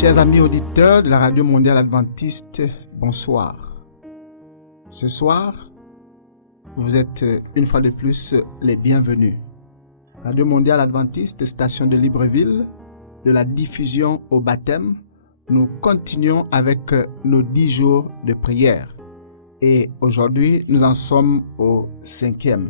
Chers amis auditeurs de la Radio Mondiale Adventiste, bonsoir. Ce soir, vous êtes une fois de plus les bienvenus. Radio Mondiale Adventiste, station de Libreville, de la diffusion au baptême, nous continuons avec nos 10 jours de prière. Et aujourd'hui, nous en sommes au 5e.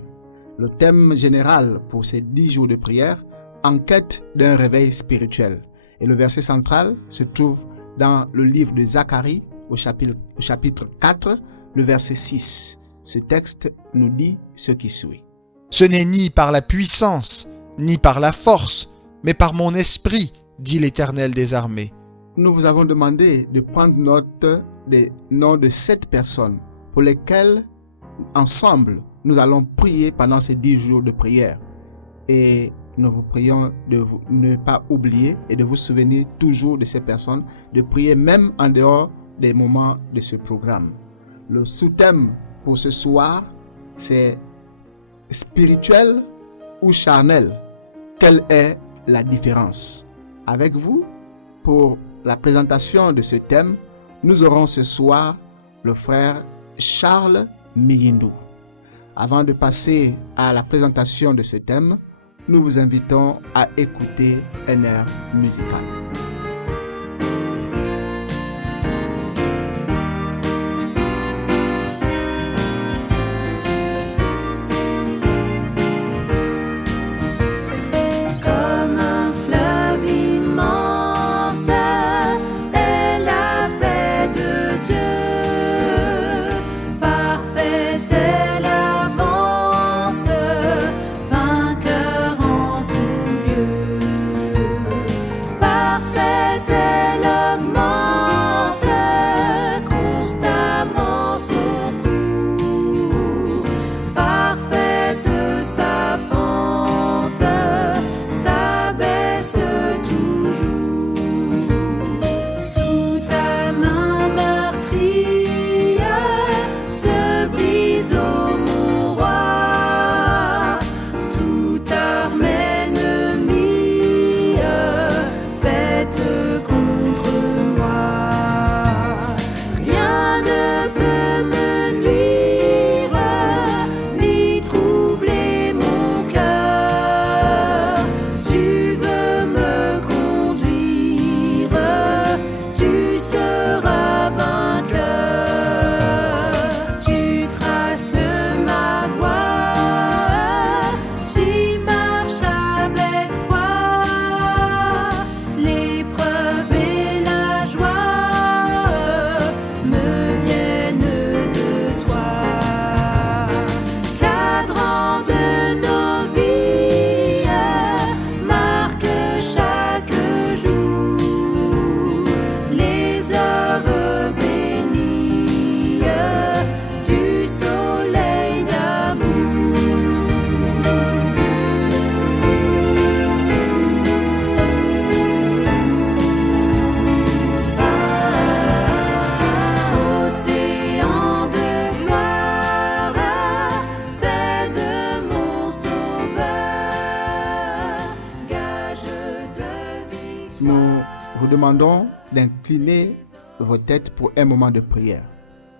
Le thème général pour ces 10 jours de prière, en quête d'un réveil spirituel. Et le verset central se trouve dans le livre de Zacharie, au chapitre 4, le verset 6. Ce texte nous dit ce qui suit. Ce n'est ni par la puissance, ni par la force, mais par mon esprit, dit l'Éternel des armées. Nous vous avons demandé de prendre note des noms de 7 personnes pour lesquelles, ensemble, nous allons prier pendant ces 10 jours de prière. Et nous vous prions de ne pas oublier et de vous souvenir toujours de ces personnes, de prier même en dehors des moments de ce programme. Le sous-thème pour ce soir, c'est spirituel ou charnel. Quelle est la différence? Avec vous, pour la présentation de ce thème, nous aurons ce soir le frère Charles Miyindou. Avant de passer à la présentation de ce thème, nous vous invitons à écouter un air musical. Demandons d'incliner vos têtes pour un moment de prière.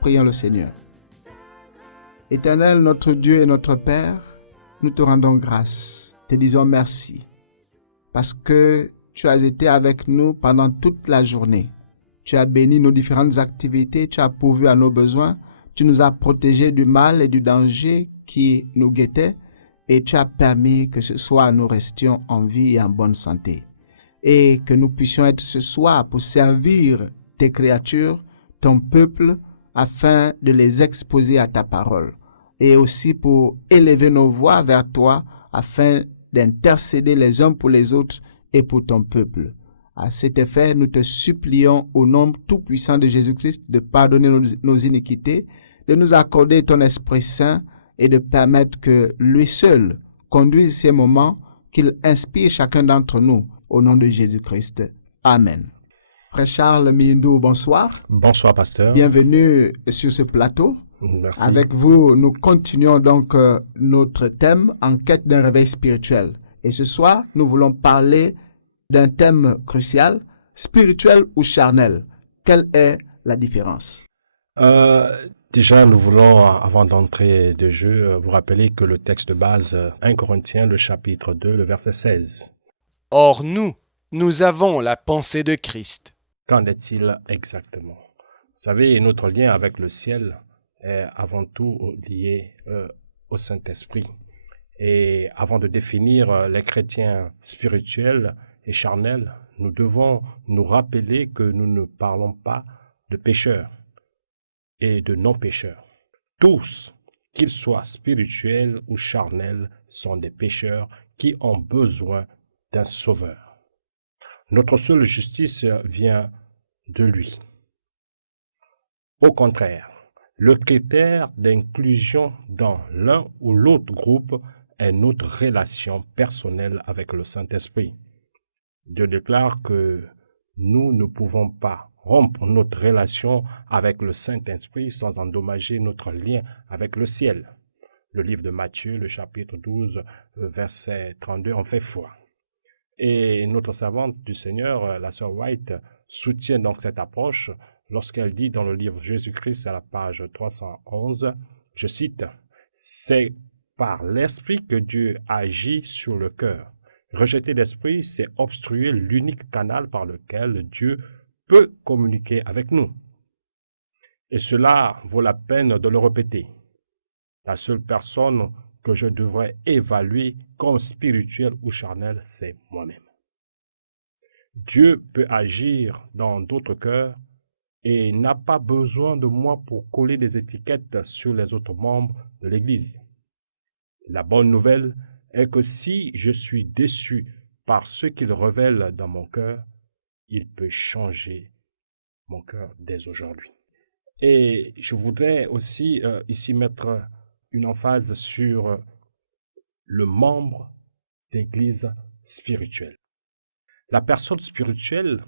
Prions le Seigneur. Éternel, notre Dieu et notre Père, nous te rendons grâce, te disons merci, parce que tu as été avec nous pendant toute la journée. Tu as béni nos différentes activités, tu as pourvu à nos besoins, tu nous as protégés du mal et du danger qui nous guettait, et tu as permis que ce soir nous restions en vie et en bonne santé. Et que nous puissions être ce soir pour servir tes créatures, ton peuple, afin de les exposer à ta parole. Et aussi pour élever nos voix vers toi, afin d'intercéder les uns pour les autres et pour ton peuple. À cet effet, nous te supplions au nom tout-puissant de Jésus-Christ de pardonner nos iniquités, de nous accorder ton Esprit Saint et de permettre que lui seul conduise ces moments, qu'il inspire chacun d'entre nous. Au nom de Jésus-Christ. Amen. Frère Charles Miyindou, bonsoir. Bonsoir, pasteur. Bienvenue sur ce plateau. Merci. Avec vous, nous continuons donc notre thème en quête d'un réveil spirituel. Et ce soir, nous voulons parler d'un thème crucial, spirituel ou charnel? Quelle est la différence? Déjà, nous voulons, avant d'entrer de jeu, vous rappeler que le texte de base, 1 Corinthiens, le chapitre 2, le verset 16. Or nous avons la pensée de Christ. Qu'en est-il exactement? Vous savez, notre lien avec le ciel est avant tout lié au Saint-Esprit. Et avant de définir les chrétiens spirituels et charnels, nous devons nous rappeler que nous ne parlons pas de pécheurs et de non-pécheurs. Tous, qu'ils soient spirituels ou charnels, sont des pécheurs qui ont besoin d'un sauveur. Notre seule justice vient de lui. Au contraire, le critère d'inclusion dans l'un ou l'autre groupe est notre relation personnelle avec le Saint-Esprit. Dieu déclare que nous ne pouvons pas rompre notre relation avec le Saint-Esprit sans endommager notre lien avec le ciel. Le livre de Matthieu, le chapitre 12, verset 32, en fait foi. Et notre servante du Seigneur, la sœur White, soutient donc cette approche lorsqu'elle dit dans le livre Jésus-Christ à la page 311, je cite, « C'est par l'Esprit que Dieu agit sur le cœur. Rejeter l'Esprit, c'est obstruer l'unique canal par lequel Dieu peut communiquer avec nous. Et cela vaut la peine de le répéter. La seule personne que je devrais évaluer comme spirituelle ou charnelle, c'est moi-même. Dieu peut agir dans d'autres cœurs et n'a pas besoin de moi pour coller des étiquettes sur les autres membres de l'Église. La bonne nouvelle est que si je suis déçu par ce qu'il révèle dans mon cœur, il peut changer mon cœur dès aujourd'hui. Et je voudrais aussi ici mettre une emphase sur le membre d'église spirituelle. La personne spirituelle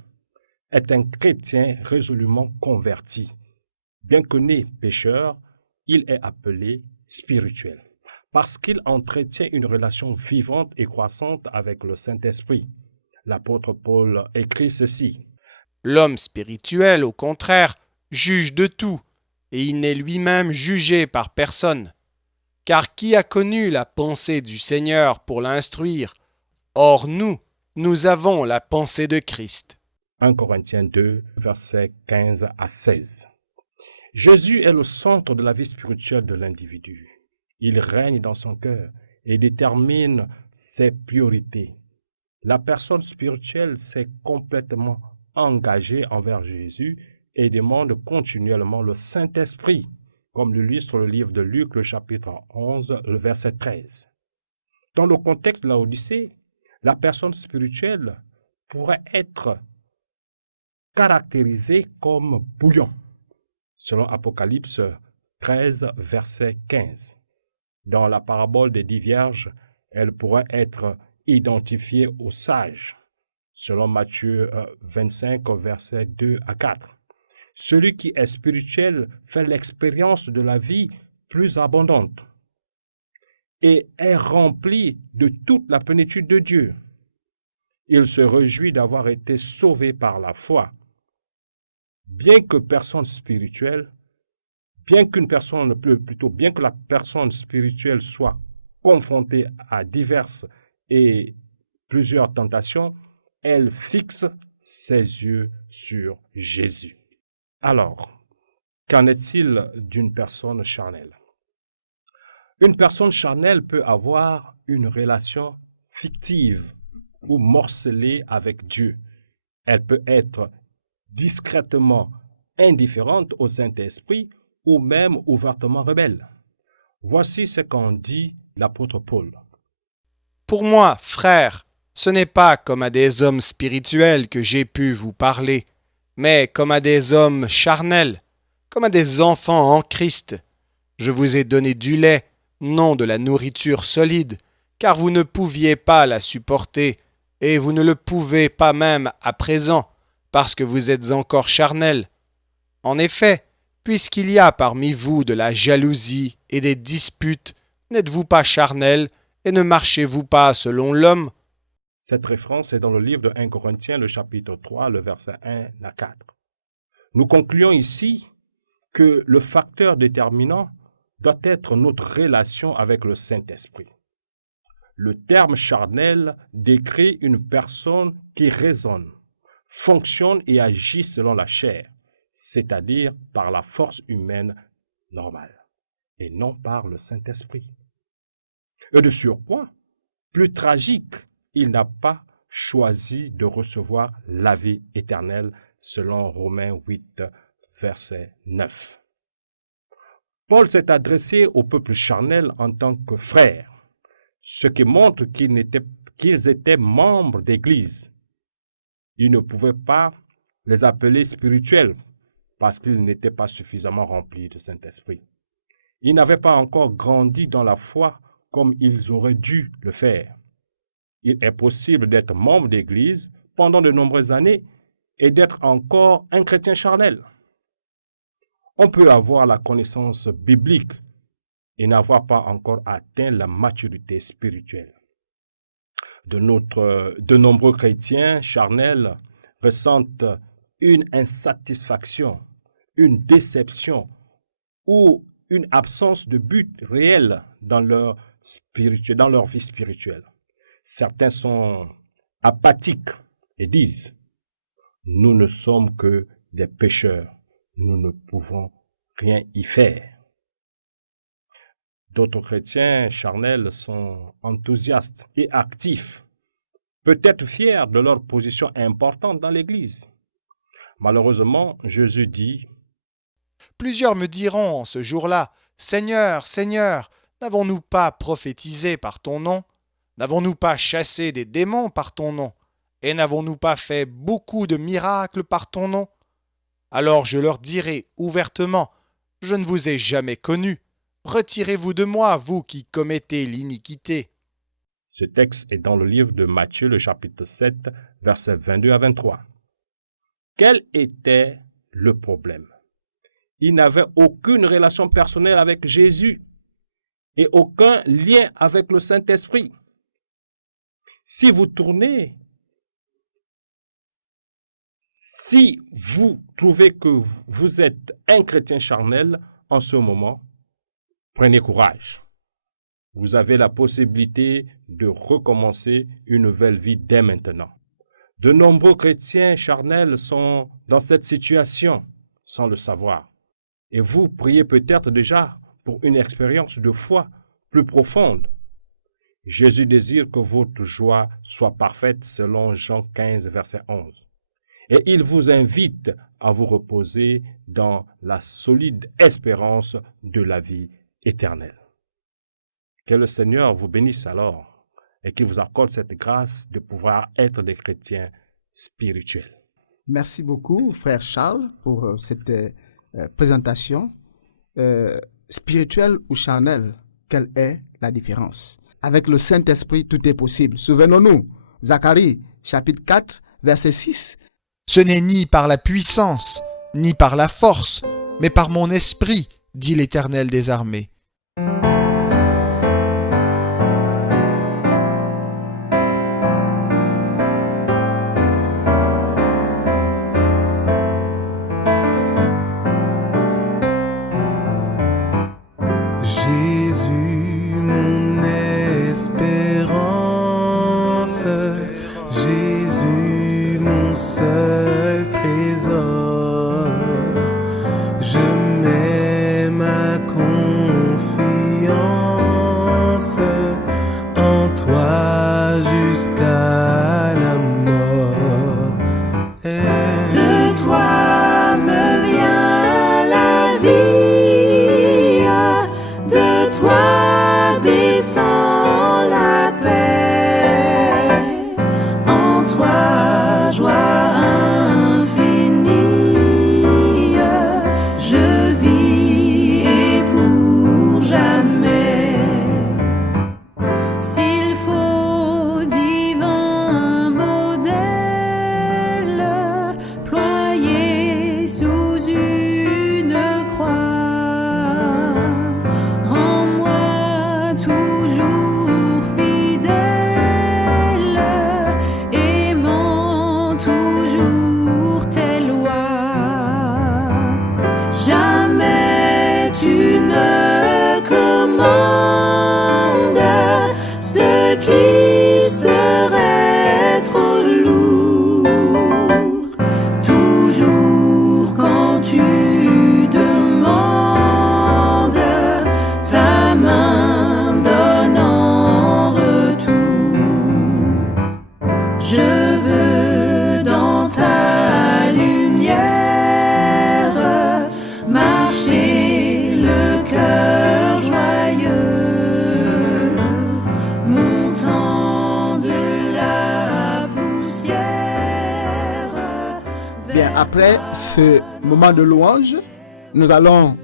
est un chrétien résolument converti. Bien que né pécheur, il est appelé spirituel parce qu'il entretient une relation vivante et croissante avec le Saint-Esprit. L'apôtre Paul écrit ceci. L'homme spirituel, au contraire, juge de tout, et il n'est lui-même jugé par personne. Car qui a connu la pensée du Seigneur pour l'instruire? Or nous avons la pensée de Christ. 1 Corinthiens 2, versets 15 à 16. Jésus est le centre de la vie spirituelle de l'individu. Il règne dans son cœur et détermine ses priorités. La personne spirituelle s'est complètement engagée envers Jésus et demande continuellement le Saint-Esprit, comme l'illustre le livre de Luc, le chapitre 11, le verset 13. Dans le contexte de la Odyssée, la personne spirituelle pourrait être caractérisée comme bouillon, selon Apocalypse 13, verset 15. Dans la parabole des 10 vierges, elle pourrait être identifiée aux sages, selon Matthieu 25, versets 2 à 4. Celui qui est spirituel fait l'expérience de la vie plus abondante et est rempli de toute la plénitude de Dieu. Il se réjouit d'avoir été sauvé par la foi. Bien que la personne spirituelle soit confrontée à diverses et plusieurs tentations, elle fixe ses yeux sur Jésus. Alors, qu'en est-il d'une personne charnelle? Une personne charnelle peut avoir une relation fictive ou morcelée avec Dieu. Elle peut être discrètement indifférente au Saint-Esprit ou même ouvertement rebelle. Voici ce qu'en dit l'apôtre Paul. Pour moi, frères, ce n'est pas comme à des hommes spirituels que j'ai pu vous parler, mais comme à des hommes charnels, comme à des enfants en Christ. Je vous ai donné du lait, non de la nourriture solide, car vous ne pouviez pas la supporter, et vous ne le pouvez pas même à présent, parce que vous êtes encore charnels. En effet, puisqu'il y a parmi vous de la jalousie et des disputes, n'êtes-vous pas charnels et ne marchez-vous pas selon l'homme? Cette référence est dans le livre de 1 Corinthiens, le chapitre 3, le verset 1 à 4. Nous concluons ici que le facteur déterminant doit être notre relation avec le Saint-Esprit. Le terme charnel décrit une personne qui raisonne, fonctionne et agit selon la chair, c'est-à-dire par la force humaine normale, et non par le Saint-Esprit. Et de surcroît, plus tragique, il n'a pas choisi de recevoir la vie éternelle selon Romains 8, verset 9. Paul s'est adressé au peuple charnel en tant que frère, ce qui montre qu'ils étaient membres d'Église. Il ne pouvait pas les appeler spirituels parce qu'ils n'étaient pas suffisamment remplis de Saint-Esprit. Ils n'avaient pas encore grandi dans la foi comme ils auraient dû le faire. Il est possible d'être membre d'Église pendant de nombreuses années et d'être encore un chrétien charnel. On peut avoir la connaissance biblique et n'avoir pas encore atteint la maturité spirituelle. De nombreux chrétiens charnels ressentent une insatisfaction, une déception ou une absence de but réel dans leur vie spirituelle. Certains sont apathiques et disent « Nous ne sommes que des pécheurs, nous ne pouvons rien y faire ». D'autres chrétiens charnels sont enthousiastes et actifs, peut-être fiers de leur position importante dans l'Église. Malheureusement, Jésus dit « Plusieurs me diront en ce jour-là, Seigneur, Seigneur, n'avons-nous pas prophétisé par ton nom ? N'avons-nous pas chassé des démons par ton nom ? Et n'avons-nous pas fait beaucoup de miracles par ton nom ? Alors je leur dirai ouvertement, je ne vous ai jamais connus. Retirez-vous de moi, vous qui commettez l'iniquité. » Ce texte est dans le livre de Matthieu, le chapitre 7, versets 22 à 23. Quel était le problème? Ils n'avaient aucune relation personnelle avec Jésus et aucun lien avec le Saint-Esprit. Si vous trouvez que vous êtes un chrétien charnel en ce moment, prenez courage. Vous avez la possibilité de recommencer une nouvelle vie dès maintenant. De nombreux chrétiens charnels sont dans cette situation sans le savoir. Et vous priez peut-être déjà pour une expérience de foi plus profonde. Jésus désire que votre joie soit parfaite selon Jean 15, verset 11. Et il vous invite à vous reposer dans la solide espérance de la vie éternelle. Que le Seigneur vous bénisse alors et qu'il vous accorde cette grâce de pouvoir être des chrétiens spirituels. Merci beaucoup, frère Charles, pour cette présentation. Spirituelle ou charnelle, quelle est la différence? Avec le Saint-Esprit, tout est possible. Souvenons-nous, Zacharie, chapitre 4, verset 6. « Ce n'est ni par la puissance, ni par la force, mais par mon esprit, dit l'Éternel des armées. » Jésus, mon espérance, Jésus, mon seul trésor, je mets ma confiance me commande ce qui serait trop lourd. Toujours quand tu demandes, ta main donne en retour. Je veux dans ta lumière marcher le cœur joyeux, montant de la poussière. Bien, après ce moment de louange, nous allons,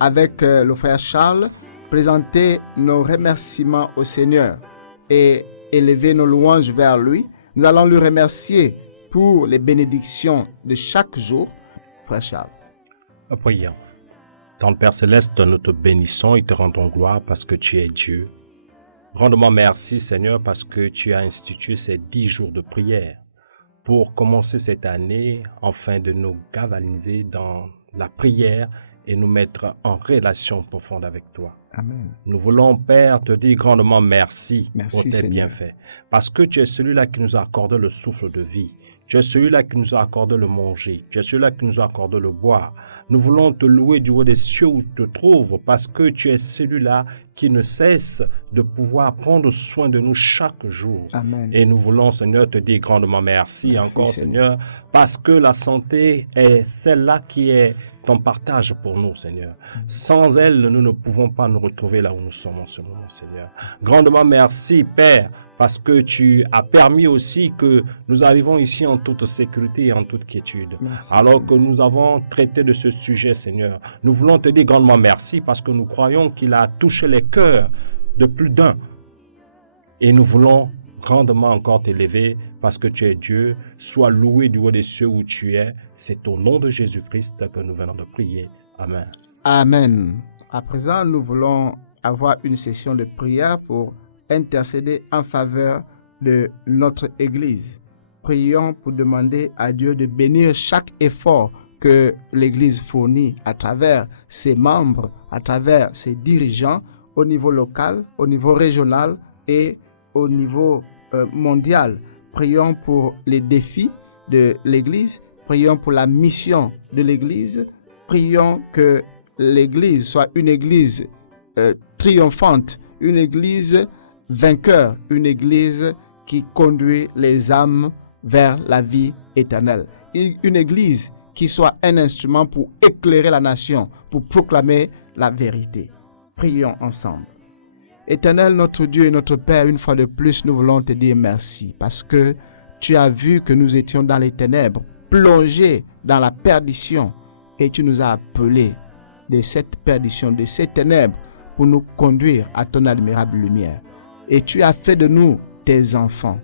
avec le frère Charles, présenter nos remerciements au Seigneur et élever nos louanges vers lui. Nous allons lui remercier pour les bénédictions de chaque jour. Frère Charles. Prions. Tendre Père Céleste, nous te bénissons et te rendons gloire parce que tu es Dieu. Grandement merci Seigneur parce que tu as institué ces 10 jours de prière pour commencer cette année afin de nous galvaniser dans la prière et nous mettre en relation profonde avec toi. Amen. Nous voulons, Père, te dire grandement merci, Merci, pour tes Seigneur. bienfaits. Parce que tu es celui-là qui nous a accordé le souffle de vie. Tu es celui-là qui nous a accordé le manger. Tu es celui-là qui nous a accordé le boire. Nous voulons te louer du haut des cieux où tu te trouves parce que tu es celui-là qui ne cesse de pouvoir prendre soin de nous chaque jour. Amen. Et nous voulons, Seigneur, te dire grandement merci encore, Seigneur. Seigneur, parce que la santé est celle-là qui est ton partage pour nous, Seigneur. Sans elle, nous ne pouvons pas nous retrouver là où nous sommes en ce moment, Seigneur. Grandement merci, Père, parce que tu as permis aussi que nous arrivons ici en toute sécurité et en toute quiétude. Merci, Alors Seigneur. que nous avons traité de ce sujet, Seigneur, nous voulons te dire grandement merci parce que nous croyons qu'il a touché les cœurs de plus d'un. Et nous voulons grandement encore t'élever parce que tu es Dieu. Sois loué du haut des cieux où tu es. C'est au nom de Jésus-Christ que nous venons de prier. Amen. Amen. À présent, nous voulons avoir une session de prière pour intercéder en faveur de notre Église. Prions pour demander à Dieu de bénir chaque effort que l'Église fournit à travers ses membres, à travers ses dirigeants au niveau local, au niveau régional et au niveau mondial. Prions pour les défis de l'Église, prions pour la mission de l'Église, prions que l'Église soit une Église triomphante, une Église vainqueur, une Église qui conduit les âmes vers la vie éternelle. Une Église qui soit un instrument pour éclairer la nation, pour proclamer la vérité. Prions ensemble. Éternel, notre Dieu et notre Père, une fois de plus, nous voulons te dire merci parce que tu as vu que nous étions dans les ténèbres, plongés dans la perdition et tu nous as appelés de cette perdition, de ces ténèbres pour nous conduire à ton admirable lumière. Et tu as fait de nous tes enfants,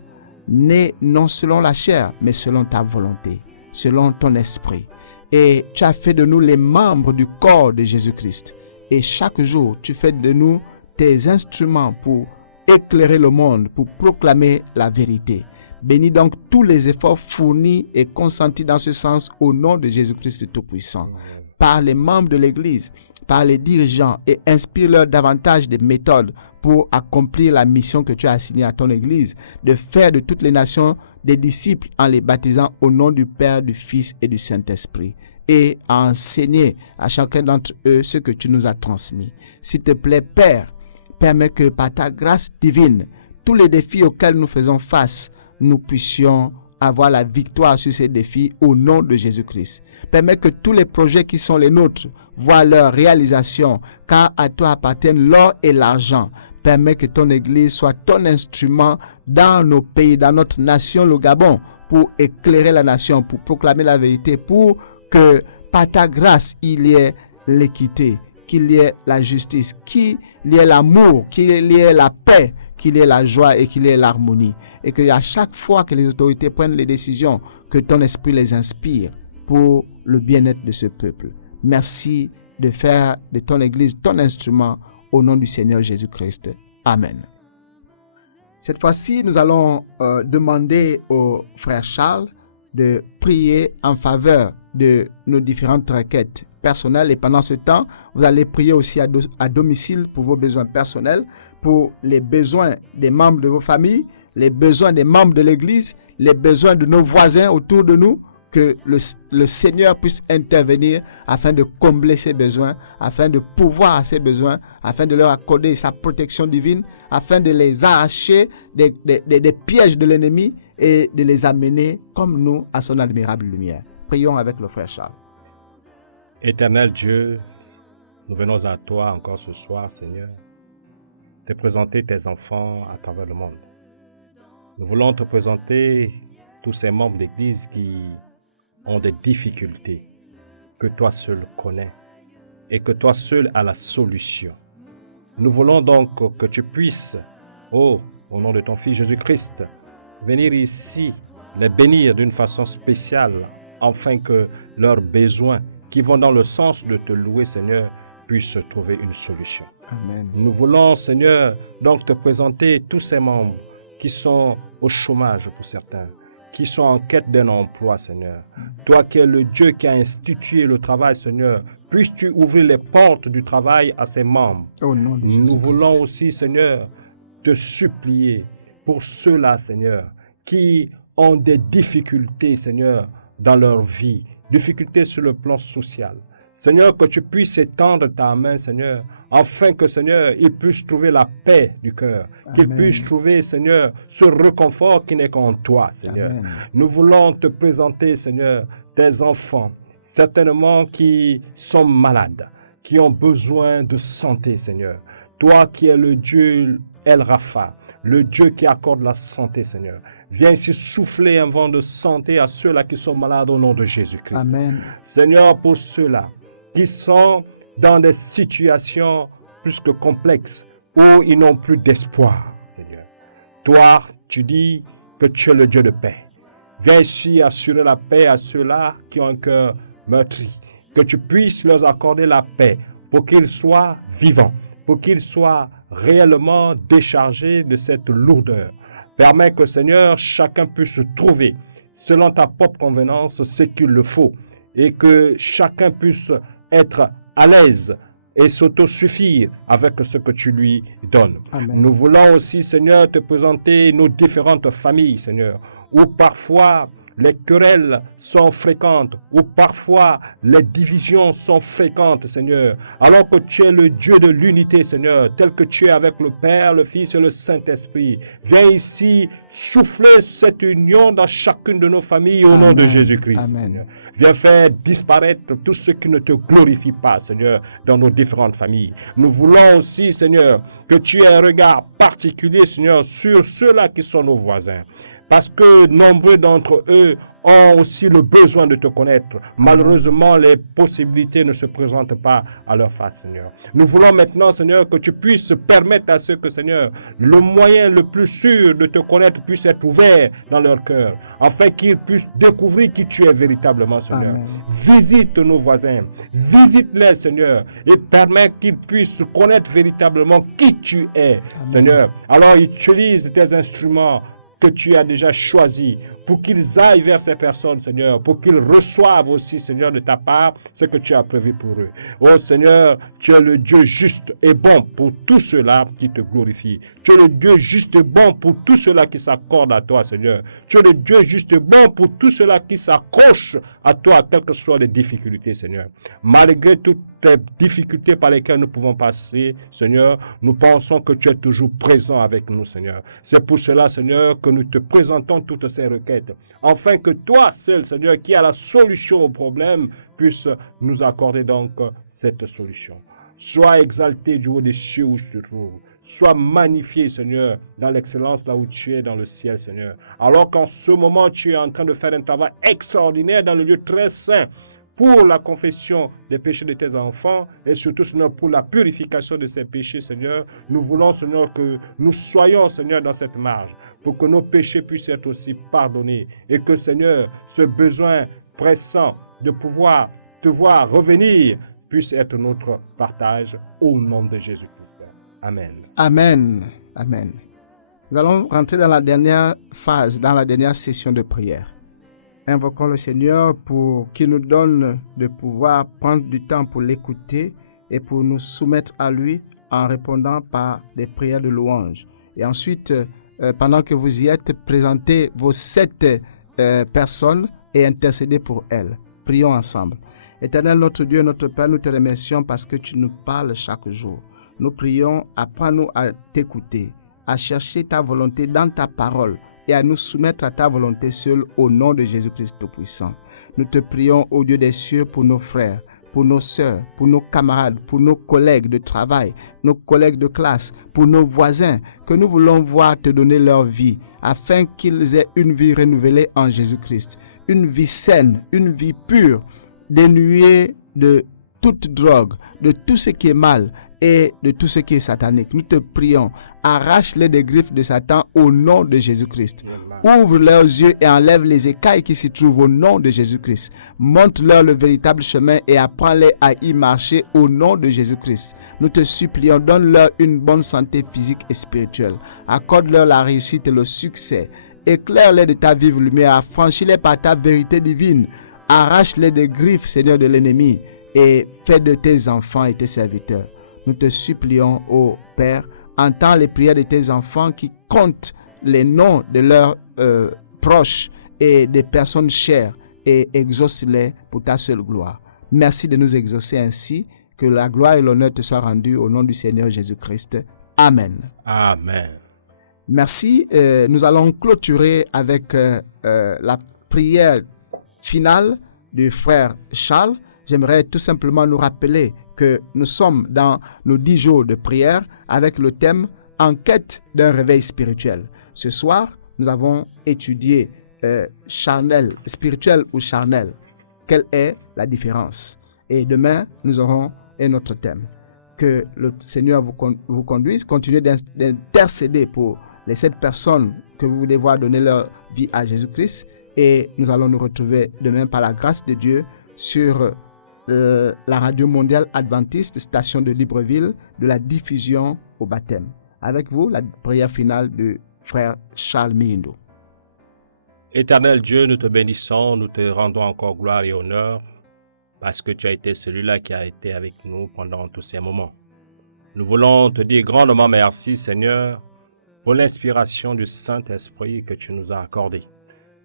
nés non selon la chair, mais selon ta volonté, selon ton esprit. Et tu as fait de nous les membres du corps de Jésus-Christ. Et chaque jour, tu fais de nous tes instruments pour éclairer le monde, pour proclamer la vérité. Bénis donc tous les efforts fournis et consentis dans ce sens au nom de Jésus-Christ Tout-Puissant. Par les membres de l'Église, par les dirigeants et inspire-leur davantage des méthodes pour accomplir la mission que tu as assignée à ton Église, de faire de toutes les nations des disciples en les baptisant au nom du Père, du Fils et du Saint-Esprit, et à enseigner à chacun d'entre eux ce que tu nous as transmis. S'il te plaît, Père, permets que par ta grâce divine, tous les défis auxquels nous faisons face, nous puissions avoir la victoire sur ces défis au nom de Jésus-Christ. Permets que tous les projets qui sont les nôtres voient leur réalisation, car à toi appartiennent l'or et l'argent. Permets que ton Église soit ton instrument dans nos pays, dans notre nation, le Gabon, pour éclairer la nation, pour proclamer la vérité, pour que par ta grâce, il y ait l'équité, qu'il y ait la justice, qu'il y ait l'amour, qu'il y ait la paix, qu'il y ait la joie et qu'il y ait l'harmonie. Et qu'à chaque fois que les autorités prennent les décisions, que ton esprit les inspire pour le bien-être de ce peuple. Merci de faire de ton Église ton instrument au nom du Seigneur Jésus-Christ. Amen. Cette fois-ci, nous allons demander au frère Charles de prier en faveur de nos différentes requêtes personnels. Et pendant ce temps, vous allez prier aussi à domicile pour vos besoins personnels, pour les besoins des membres de vos familles, les besoins des membres de l'Église, les besoins de nos voisins autour de nous, que le Seigneur puisse intervenir afin de combler ces besoins, afin de pourvoir à ces besoins, afin de leur accorder sa protection divine, afin de les arracher des pièges de l'ennemi et de les amener comme nous à son admirable lumière. Prions avec le frère Charles. Éternel Dieu, nous venons à toi encore ce soir, Seigneur, te présenter tes enfants à travers le monde. Nous voulons te présenter tous ces membres d'Église qui ont des difficultés que toi seul connais et que toi seul as la solution. Nous voulons donc que tu puisses, au nom de ton Fils Jésus-Christ, venir ici, les bénir d'une façon spéciale, afin que leurs besoins, qui vont dans le sens de te louer, Seigneur, puissent trouver une solution. Amen. Nous voulons, Seigneur, donc te présenter tous ces membres qui sont au chômage pour certains, qui sont en quête d'un emploi, Seigneur. Toi qui es le Dieu qui a institué le travail, Seigneur, puisses-tu ouvrir les portes du travail à ses membres. Au nom de Nous Jésus-Christ. voulons aussi, Seigneur, te supplier pour ceux-là, Seigneur, qui ont des difficultés, Seigneur, dans leur vie, difficultés sur le plan social. Seigneur, que tu puisses étendre ta main, Seigneur, afin que, Seigneur, ils puissent trouver la paix du cœur, qu'ils puissent trouver, Seigneur, ce réconfort qui n'est qu'en toi, Seigneur. Amen. Nous voulons te présenter, Seigneur, tes enfants, certainement qui sont malades, qui ont besoin de santé, Seigneur. Toi qui es le Dieu El Rapha, le Dieu qui accorde la santé, Seigneur. Viens ici souffler un vent de santé à ceux-là qui sont malades au nom de Jésus-Christ. Amen. Seigneur, pour ceux-là qui sont dans des situations plus que complexes, où ils n'ont plus d'espoir, Seigneur. Toi, tu dis que tu es le Dieu de paix. Viens ici assurer la paix à ceux-là qui ont un cœur meurtri. Que tu puisses leur accorder la paix pour qu'ils soient vivants, pour qu'ils soient réellement déchargés de cette lourdeur. Permets que, Seigneur, chacun puisse trouver, selon ta propre convenance, ce qu'il le faut, et que chacun puisse être à l'aise et s'autosuffire avec ce que tu lui donnes. Amen. Nous voulons aussi, Seigneur, te présenter nos différentes familles, Seigneur, où parfois les querelles sont fréquentes, où parfois les divisions sont fréquentes, Seigneur. Alors que tu es le Dieu de l'unité, Seigneur, tel que tu es avec le Père, le Fils et le Saint-Esprit. Viens ici souffler cette union dans chacune de nos familles au nom de Jésus-Christ, Amen. Seigneur. Viens faire disparaître tout ce qui ne te glorifie pas, Seigneur, dans nos différentes familles. Nous voulons aussi, Seigneur, que tu aies un regard particulier, Seigneur, sur ceux-là qui sont nos voisins. Parce que nombreux d'entre eux ont aussi le besoin de te connaître. Malheureusement, les possibilités ne se présentent pas à leur face, Seigneur. Nous voulons maintenant, Seigneur, que tu puisses permettre à ceux que, Seigneur, le moyen le plus sûr de te connaître puisse être ouvert dans leur cœur, afin qu'ils puissent découvrir qui tu es véritablement, Seigneur. Amen. Visite nos voisins, visite-les, Seigneur, et permets qu'ils puissent connaître véritablement qui tu es, Seigneur. Alors, utilise tes instruments que tu as déjà choisi pour qu'ils aillent vers ces personnes, Seigneur, pour qu'ils reçoivent aussi, Seigneur, de ta part ce que tu as prévu pour eux. Oh Seigneur, tu es le Dieu juste et bon pour tous ceux-là qui te glorifient. Tu es le Dieu juste et bon pour tous ceux-là qui s'accordent à toi, Seigneur. Tu es le Dieu juste et bon pour tous ceux-là qui s'accrochent à toi, quelles que soient les difficultés, Seigneur. Malgré toutes les difficultés par lesquelles nous pouvons passer, Seigneur, nous pensons que tu es toujours présent avec nous, Seigneur. C'est pour cela, Seigneur, que nous te présentons toutes ces requêtes, afin que toi seul, Seigneur, qui as la solution au problème, puisse nous accorder donc cette solution. Sois exalté du haut des cieux où je te trouve. Sois magnifié, Seigneur, dans l'excellence là où tu es dans le ciel, Seigneur. Alors qu'en ce moment, tu es en train de faire un travail extraordinaire dans le lieu très saint, pour la confession des péchés de tes enfants et surtout, Seigneur, pour la purification de ces péchés, Seigneur. Nous voulons, Seigneur, que nous soyons, Seigneur, dans cette marge pour que nos péchés puissent être aussi pardonnés et que, Seigneur, ce besoin pressant de pouvoir te voir revenir puisse être notre partage au nom de Jésus-Christ. Amen. Amen. Amen. Nous allons rentrer dans la dernière phase, dans la dernière session de prière. invoquons le Seigneur pour qu'il nous donne de pouvoir prendre du temps pour l'écouter et pour nous soumettre à lui en répondant par des prières de louange. Et ensuite, pendant que vous y êtes, présentez vos 7 personnes et intercédez pour elles. Prions ensemble. Éternel, notre Dieu, notre Père, nous te remercions parce que tu nous parles chaque jour. Nous prions, apprends-nous à t'écouter, à chercher ta volonté dans ta parole et à nous soumettre à ta volonté seule au nom de Jésus-Christ Tout-Puissant. Nous te prions, ô Dieu des cieux, pour nos frères, pour nos sœurs, pour nos camarades, pour nos collègues de travail, nos collègues de classe, pour nos voisins, que nous voulons voir te donner leur vie, afin qu'ils aient une vie renouvelée en Jésus-Christ, une vie saine, une vie pure, dénuée de toute drogue, de tout ce qui est mal et de tout ce qui est satanique. Nous te prions, arrache-les des griffes de Satan au nom de Jésus-Christ. Ouvre leurs yeux et enlève les écailles qui s'y trouvent au nom de Jésus-Christ. Montre-leur le véritable chemin et apprends-les à y marcher au nom de Jésus-Christ. Nous te supplions, donne-leur une bonne santé physique et spirituelle. Accorde-leur la réussite et le succès. Éclaire-les de ta vive lumière. Affranchis-les par ta vérité divine. Arrache-les des griffes, Seigneur, de l'ennemi et fais de tes enfants et tes serviteurs. Nous te supplions, ô Père, entends les prières de tes enfants qui comptent les noms de leurs proches et des personnes chères et exauce-les pour ta seule gloire. Merci de nous exaucer ainsi, que la gloire et l'honneur te soient rendus au nom du Seigneur Jésus-Christ. Amen. Amen. Merci. Nous allons clôturer avec la prière finale du frère Charles. J'aimerais tout simplement nous rappeler que nous sommes dans nos 10 jours de prière avec le thème « En quête d'un réveil spirituel ». Ce soir, nous avons étudié charnel, spirituel ou charnel. Quelle est la différence? Et demain, nous aurons un autre thème. Que le Seigneur vous conduise. Continuez d'intercéder pour les 7 personnes que vous voulez voir donner leur vie à Jésus-Christ. Et nous allons nous retrouver demain par la grâce de Dieu sur la radio mondiale adventiste, station de Libreville, de la diffusion au baptême. Avec vous, la prière finale du frère Charles Mihindo. Éternel Dieu, nous te bénissons, nous te rendons encore gloire et honneur parce que tu as été celui-là qui a été avec nous pendant tous ces moments. Nous voulons te dire grandement merci, Seigneur, pour l'inspiration du Saint-Esprit que tu nous as accordé.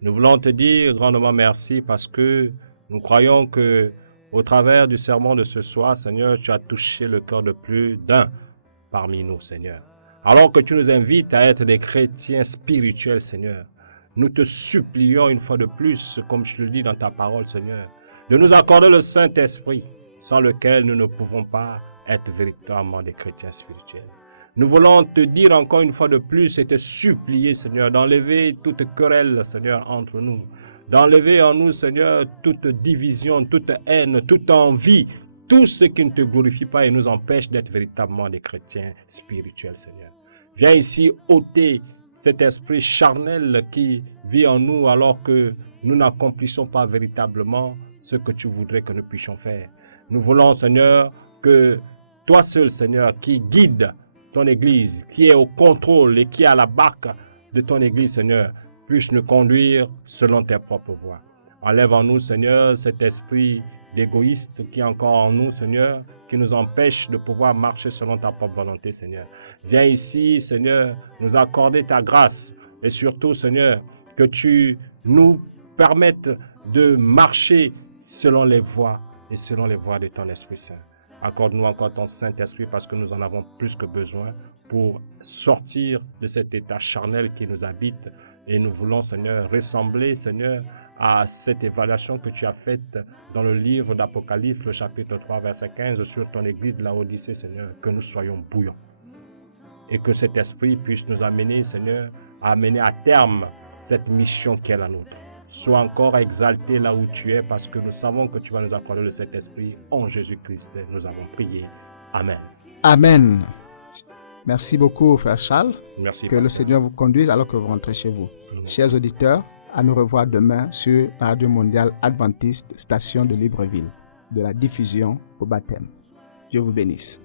Nous voulons te dire grandement merci parce que nous croyons que au travers du sermon de ce soir, Seigneur, tu as touché le cœur de plus d'un parmi nous, Seigneur. Alors que tu nous invites à être des chrétiens spirituels, Seigneur, nous te supplions une fois de plus, comme je le dis dans ta parole, Seigneur, de nous accorder le Saint-Esprit, sans lequel nous ne pouvons pas être véritablement des chrétiens spirituels. Nous voulons te dire encore une fois de plus et te supplier, Seigneur, d'enlever toute querelle, Seigneur, entre nous. D'enlever en nous, Seigneur, toute division, toute haine, toute envie, tout ce qui ne te glorifie pas et nous empêche d'être véritablement des chrétiens spirituels, Seigneur. Viens ici ôter cet esprit charnel qui vit en nous alors que nous n'accomplissons pas véritablement ce que tu voudrais que nous puissions faire. Nous voulons, Seigneur, que toi seul, Seigneur, qui guide ton Église, qui est au contrôle et qui est à la barque de ton Église, Seigneur, puisse nous conduire selon tes propres voies. Enlève en nous, Seigneur, cet esprit d'égoïste qui est encore en nous, Seigneur, qui nous empêche de pouvoir marcher selon ta propre volonté, Seigneur. Viens ici, Seigneur, nous accorder ta grâce et surtout, Seigneur, que tu nous permettes de marcher selon les voies et selon les voies de ton Esprit Saint. Accorde-nous encore ton Saint-Esprit parce que nous en avons plus que besoin pour sortir de cet état charnel qui nous habite. Et nous voulons, Seigneur, ressembler, Seigneur, à cette évaluation que tu as faite dans le livre d'Apocalypse, le chapitre 3, verset 15, sur ton église de la Odyssée, Seigneur, que nous soyons bouillants. Et que cet esprit puisse nous amener, Seigneur, à amener à terme cette mission qui est la nôtre. Sois encore exalté là où tu es parce que nous savons que tu vas nous accorder de cet esprit. En Jésus-Christ, nous avons prié. Amen. Amen. Merci beaucoup, frère Charles. Merci. Que le Seigneur vous conduise alors que vous rentrez chez vous. Merci. Chers auditeurs, à nous revoir demain sur la radio mondiale adventiste, station de Libreville, de la diffusion au baptême. Dieu vous bénisse.